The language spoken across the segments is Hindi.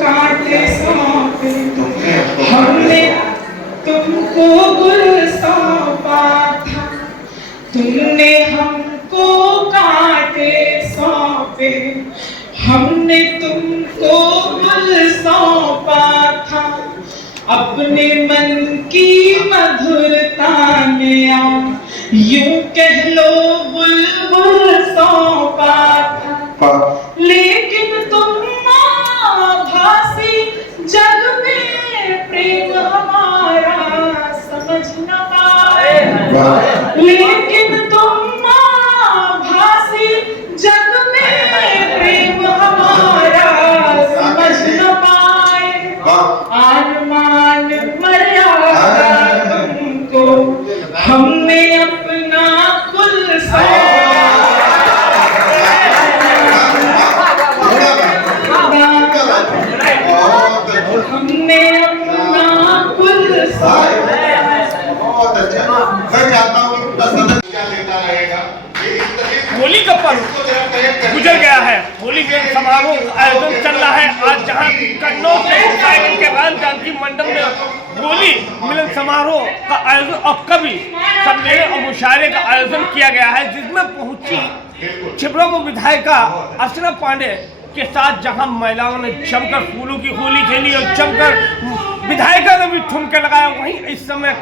कांटे सौंपे, हमने तुमको गुल सौंपा था, तुमने हमको कांटे सौंपे, हमने तुमको गुल सौंपा था। अपने मन की मधुरता में आओ, यूं कह लो बुलबुल सौंपा था। लेकिन तुम आभासी जग में प्रेम हमारा समझ न पाए, लेकिन तुम आभासी जग में प्रेम हमारा समझ न पाए। आन मर्यादा तुमको हमने अपना कुल हमने अपना कुल बहुत अच्छा। मैं चाहता हूँ क्या लेता रहेगा। होली का पर्व गुजर गया है। होली के समारोह का आयोजन चल रहा है आज, जहां कन्नौज के राम जानकी मंडप में होली मिलन समारोह का आयोजन और कवि सम्मेलन और मुशायरे का आयोजन किया गया है, जिसमें पहुंची छिबरामऊ विधायिका अर्चना पांडे के साथ, जहां महिलाओं ने जमकर फूलों की होली खेली और जमकर विधायिका ने भी ठुमके लगाया। वहीं इस समय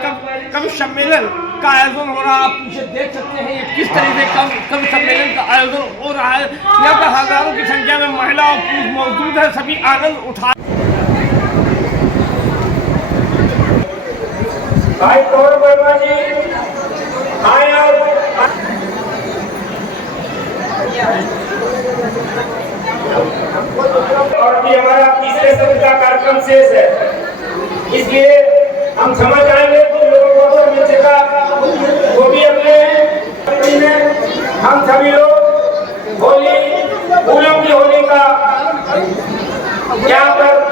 कवि सम्मेलन का आयोजन हो रहा है। आप पीछे देख सकते हैं ये किस तरीके का कवि सम्मेलन का आयोजन हो रहा है। यहाँ पर हजारों की संख्या में महिला और पुरुष मौजूद है, सभी आनंद उठा। भाई कौर वर्मा जी आए और अभी हमारा तीसरे सत्र का कार्यक्रम शेष है, इसलिए हम क्षमा चाहेंगे तो लोगों को अगर मिल सका वो भी अपने में हम सभी लोग होली फूलों की होली का यहाँ पर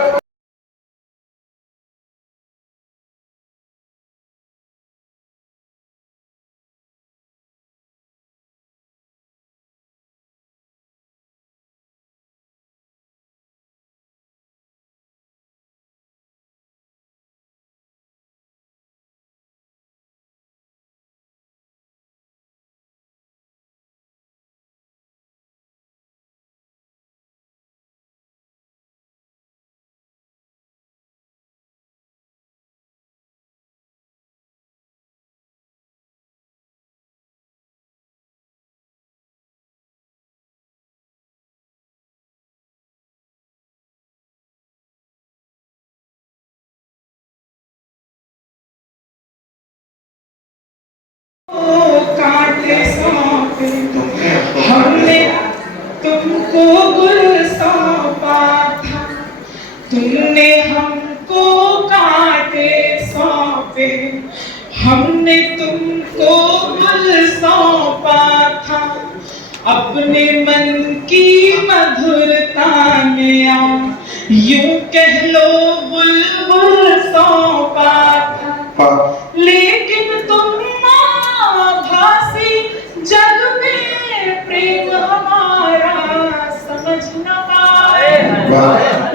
कांटे सौंपे, हमने तुमको गुल सौंपा था, तुमने हमको कांटे सौंपे, हमने तुमको गुल सौंपा था। अपने मन की मधुरता में आओ, यूं कह लो बुलबुल सौंपा था। लेकिन तुम आभासी जग में प्रेम हमारा समझ न पाए,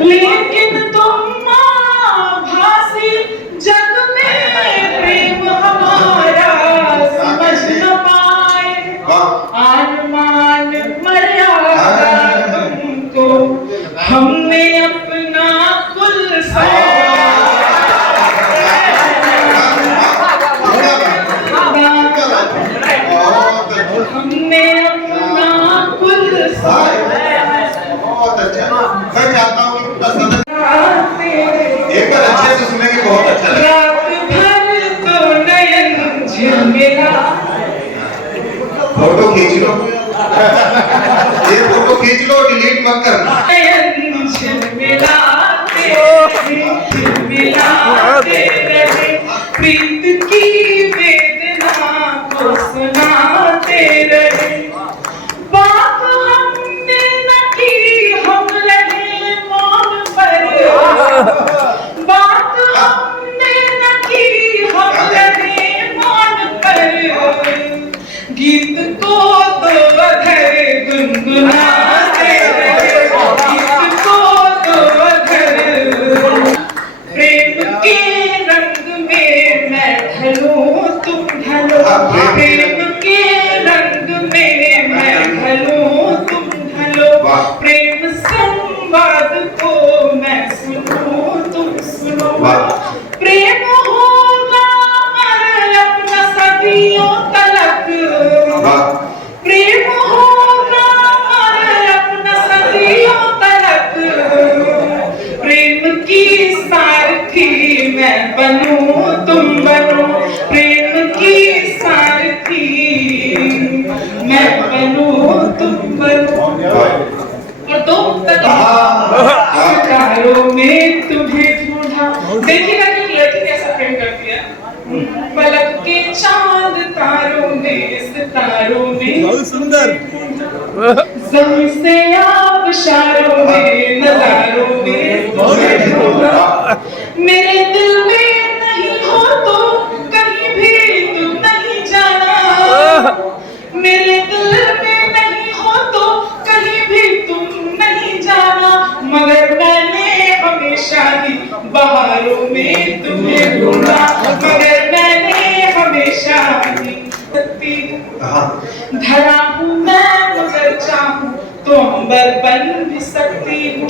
लेकिन तुम आभासी जग में प्रेम हमारा समझ न पाए। आन मर्यादा तुमको हमने अपना कुल हमने अपना कुल बहुत अच्छा। मैं चाहता हूँ एक बार अच्छे से सुनेंगे, बहुत अच्छा लगेगा। रात भर तो नयन झिलमिला, फोटो खींच लो, ये फोटो खींच लो, डिलीट मत करना। नयन झिलमिलाते रहे, प्रीत की वेदना को सुनाते रहे। बात हमने न की, हम रहे मौन पर, बात हमने न की, हम रहे मौन पर। गीत को तो अधर गुनगुनाते रहे, सितारों में तुम्हें ढूंढा। देखिएगा कि लड़की कैसा प्रेम करती है। पलक के चांद तारों में सितारों में बहुत सुंदर, ज़मीं से आबशारों में नज़ारों में तुम्हें ढूंढा। मेरे दिल में नहीं हो तो कहीं भी तुम नहीं जाना, मेरे दिल में नहीं हो तो कहीं भी तुम नहीं जाना, मगर मैंने हमेशा ही बहारों में तुम्हें ढूंढा, मगर मैंने हमेशा ही सकती धरा हूँ मैं, मगर चाहूँ तो अंबर बन भी सकती हूँ।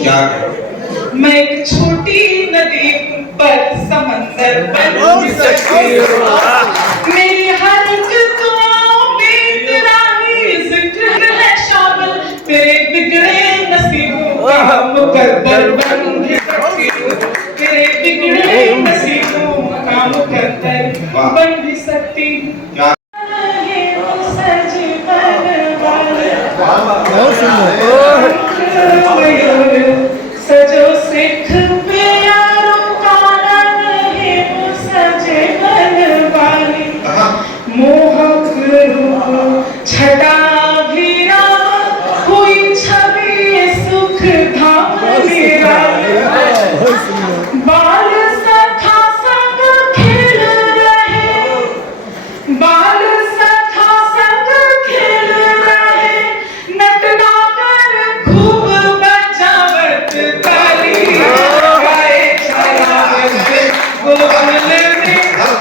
मैं एक छोटी नदी पर समंदर बन भी सकती हूँ। मेरी हर एक दुआओं में तेरा ही जिक्र है शामिल, तेरे बिगड़े नसीबों का मुकद्दर बन भी सकती हूँ, तेरे बिगड़े नसीबों का मुकद्दर बन भी सकती हूँ। सजो सिख प्यारों का रहे वो सजे बनवाली, मोहक रूप छटा घिरा हुई छवि सुख धाम मेरा, बाल सखा संग खेल रहे, बाल सखा संग खेल रहे, नटना कर खूब बजावत ताली, गाए शरारत गोकुल में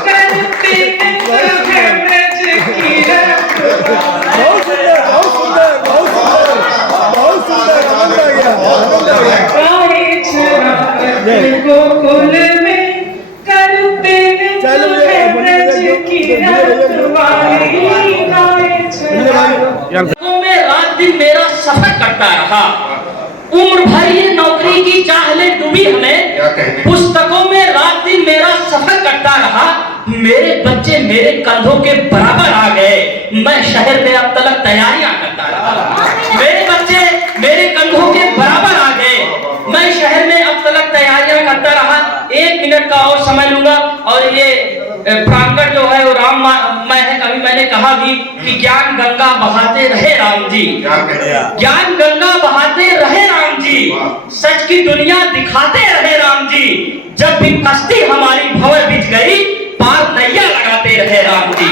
करते नित्य ब्रज की रखवाली। गाए शरारत गोकुल में करते नित्य ब्रज की रखवाली, गाए शरारत। में रात दिन मेरा सफर करता रहा, उम्र भर ये नौकरी की चाह ले डूबी हमें, पुस्तकों में रात दिन मेरा सफर करता रहा, मेरे बच्चे मेरे कंधों के बराबर आ गए, मैं शहर में अब तक तैयारियां करता रहा, मेरे बच्चे मेरे कंधों के बराबर आ गए, मैं शहर में अब तक तैयारियां करता रहा। 1 मिनट का और समय लूंगा और ये प्रांगण जो है वो राममय है। कभी मैंने कहा भी कि ज्ञान गंगा बहाते रहे राम जी, ज्ञान गंगा बहाते रहे राम जी, सच की दुनिया दिखाते रहे राम जी, जब भी कश्ती हमारी भंवर बिछ गई पार नैया लगाते रहे राम जी,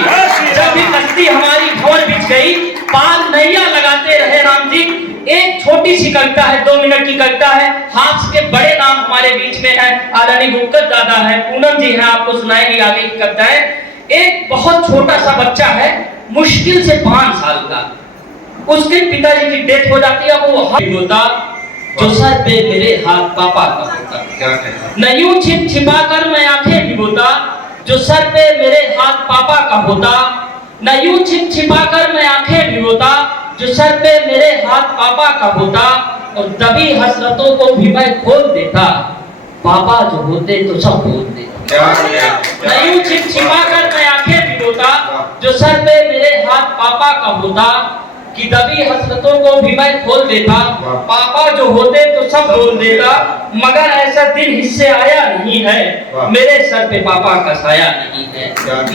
जब भी कश्ती हमारी भंवर बिछ गई पार नैया लगाते रहे राम जी। एक छोटी सी कविता है, 2 मिनट की कविता है, हाथ के बड़े नाम हमारे बीच में है, आदरणीय गुप्ता दादा है, पूनम जी हैं, आपको सुनाएंगे आगे की कविताएं। एक बहुत छोटा सा बच्चा है, मुश्किल से 5 साल का, उसके पिताजी की डेथ हो जाती है, वो होता जो सर पे मेरे हाथ पापा का होता, न यूं छिप छिपा कर मैं आंखें भिगोता, जो सर पे मेरे हाथ पापा का होता, न यूं छिप छिपा कर मैं आंखें भिगोता, जो सर पे मेरे हाथ पापा का होता, और दबी हसरतों को भी मैं खोल देता, पापा जो होते तो सब बोल देता, न यूं छिप छिपा कर मैं आंखें भिगोता, जो सर पे मेरे हाथ पापा का होता, कि दबी हसरतों को भी मैं खोल देता, पापा जो होते तो सब बोल देता, मगर ऐसा दिन हिस्से आया नहीं है, मेरे सर पे पापा का साया नहीं है,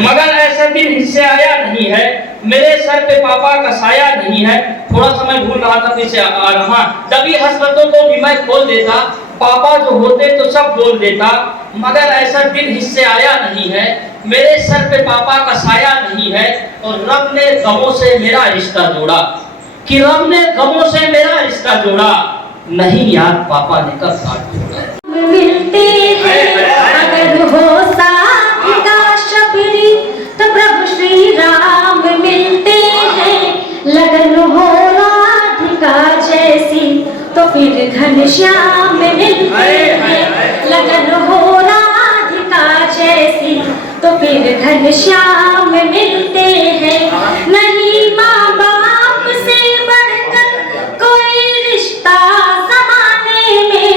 मगर ऐसा दिन हिस्से आया नहीं है, मेरे सर पे पापा का साया नहीं है। थोड़ा समय भूल रहा था, पीछे आ रहा, दबी हसरतों को भी मैं खोल देता, पापा जो होते तो सब बोल देता, मगर ऐसा दिन हिस्से आया नहीं है, मेरे सर पे पापा का साया नहीं है, और रब ने गमों से मेरा रिश्ता जोड़ा, कि रब ने गमों से मेरा रिश्ता जोड़ा, नहीं याद पापा ने कब साथ जोड़ा। मिलते हैं अगर हो साथ का शबरी, तो प्रभु श्री राम मिलते हैं, लगन हो राधिका जैसी, तो फिर घनश्याम मिलते हैं, लगन हो राधिका जैसी, तो फिर घनश्याम मिलते हैं। नहीं माँ बाप से बढ़कर कोई रिश्ता जमाने में,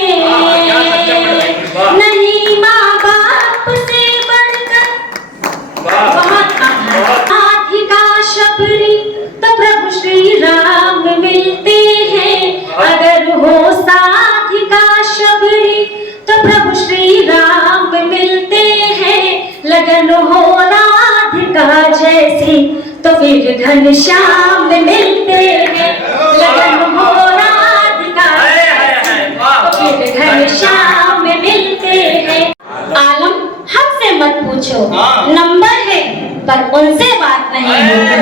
नहीं माँ बाप से बढ़कर राधिका शबरी, तो प्रभु श्री राम मिलते हैं, अगर हो साधिका शबरी, तो फिर घनश्याम में मिलते हैं, लगन हो राधिका तो फिर घनश्याम में मिलते हैं। आलम हमसे मत पूछो, नंबर है पर उनसे बात नहीं होती।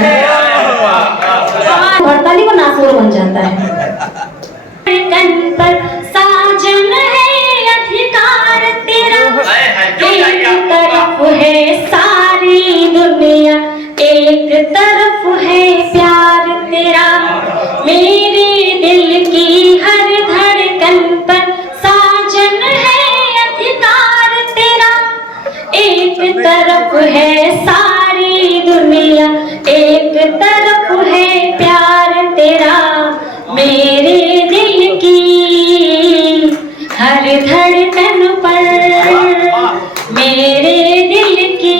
हड़ताली को नासूर बन जाता है। तन पर साजन है अधिकार तेरा, एक तरफ है सारी दुनिया, एक तरफ है प्यार तेरा। मेरे दिल की हर धड़कन पर साजन है अधिकार तेरा, एक तरफ है सारी दुनिया, एक तरफ है प्यार तेरा। मेरे दिल की हर धड़कन पर, मेरे दिल की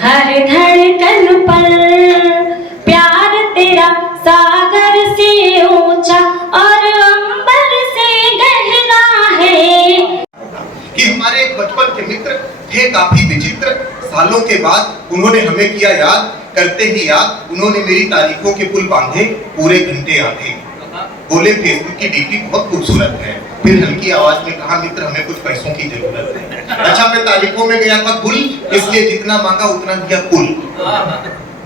हर धड़कन पर प्यार तेरा सागर से ऊंचा और अंबर से गहरा है। कि हमारे एक बचपन के मित्र थे काफी विचित्र, सालों के बाद उन्होंने हमें किया याद, करते ही याद उन्होंने मेरी तारीखों के पुल बांधे, पूरे घंटे आधे। बोले फेसबुक की डीपी बहुत खूबसूरत है, फिर हल्की आवाज में कहा मित्र हमें कुछ पैसों की जरूरत है। अच्छा मैं तारीखों में गया था गुल, इसलिए जितना मांगा उतना दिया कुल,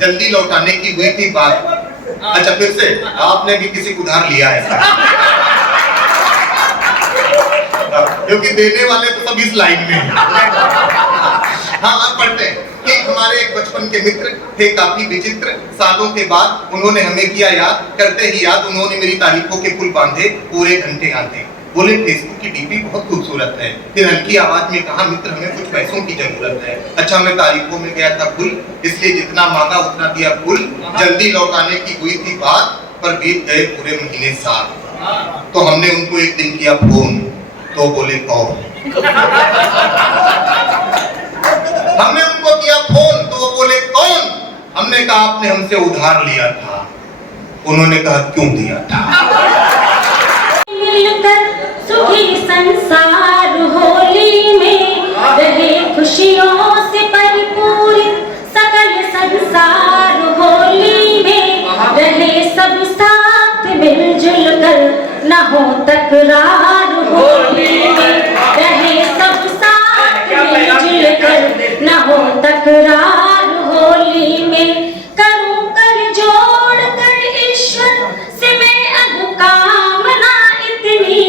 जल्दी लौटाने की हुई थी बात। अच्छा फिर से आपने भी किसी को उधार लिया है क्योंकि देने वाले तो सब इस लाइन में हैं। हाँ आप पढ़ते हैं कि हमारे एक बचपन के मित्र थे काफी विचित्र, सालों के बाद उन्होंने हमें किया याद, करते ही याद उन्होंने मेरी तारीखों के पुल बांधे, पूरे घंटे आधे। बोले फेसबुक की डीपी बहुत खूबसूरत है, फिर हल्की आवाज में कहा मित्र हमें कुछ पैसों की जरूरत है। अच्छा मैं तारीखों में गया था गुल, इसलिए जितना मांगा उतना दिया कुल, जल्दी लौटाने की हुई थी बात, पर बीत गए पूरे महीने साल। तो हमने उनको एक दिन किया फोन, तो बोले कौन। हमने उनको किया फोन तो वो बोले कौन। हमने कहा आपने हमसे उधार लिया था। उन्होंने कहा क्यों दिया था। मिलकर सुखी संसार होली में रहे, खुशियों से भरपूर सकल संसार होली में रहे, सब साथ मिलजुल कर न हो तकरार होली में रहे, सब साथ मिलजुल कर न हो तकरार होली में। करूं कर जोड़ कर ईश्वर से मैं अब कामना इतनी,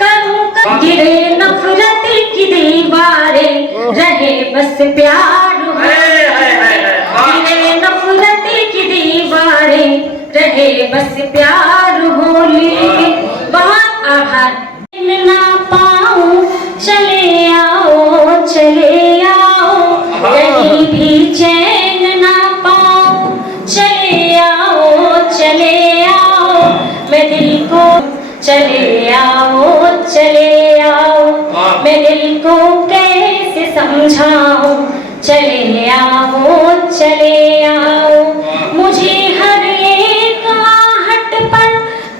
करूं कर गिरे नफरत की दीवारें, रहे बस प्यार गिरे नफरत की दीवारें, रहे बस प्यार होली में। बहुत आभार। ना पाऊं चले आओ चले आओ, कहीं भी चैन ना पाऊं चले आओ चले आओ, मैं दिल को चले आओ चले आओ, मैं दिल को कैसे समझाऊं चले आओ चले आओ। मुझे हर एक आहट पर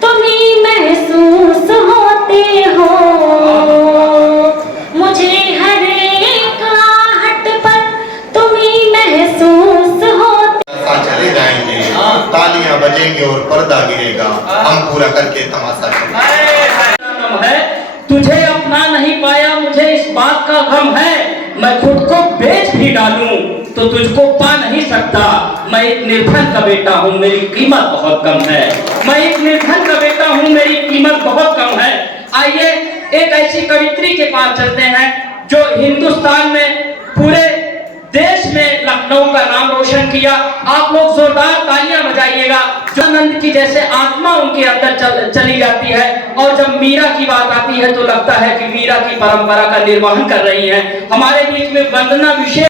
तुम ही महसूस होते हो, मुझे हर एक आहट पर तुम ही महसूस होते। चले जाएंगे, तालियां बजेंगे और पर्दा गिरेगा, हम पूरा करके तमाशा है। तुझे अपना नहीं पाया मुझे इस बात का गम है, मैं खुद को बेच भी डालूं तो तुझको पा नहीं सकता। मैं एक निर्धन का बेटा हूँ, मेरी कीमत बहुत कम है। मैं एक निर्धन का बेटा हूँ, मेरी कीमत बहुत कम है। आइए एक ऐसी कवित्री के पास चलते हैं जो हिंदुस्तान में पूरे देश में लखनऊ का नाम रोशन किया। आप लोग जोरदार तालियां बजाइएगा। जो आनंद की जैसे आत्मा उनके अंदर चली जाती है, और जब मीरा की बात आती है तो लगता है कि मीरा की परंपरा का निर्वहन कर रही हैं। हमारे बीच में वंदना विशेष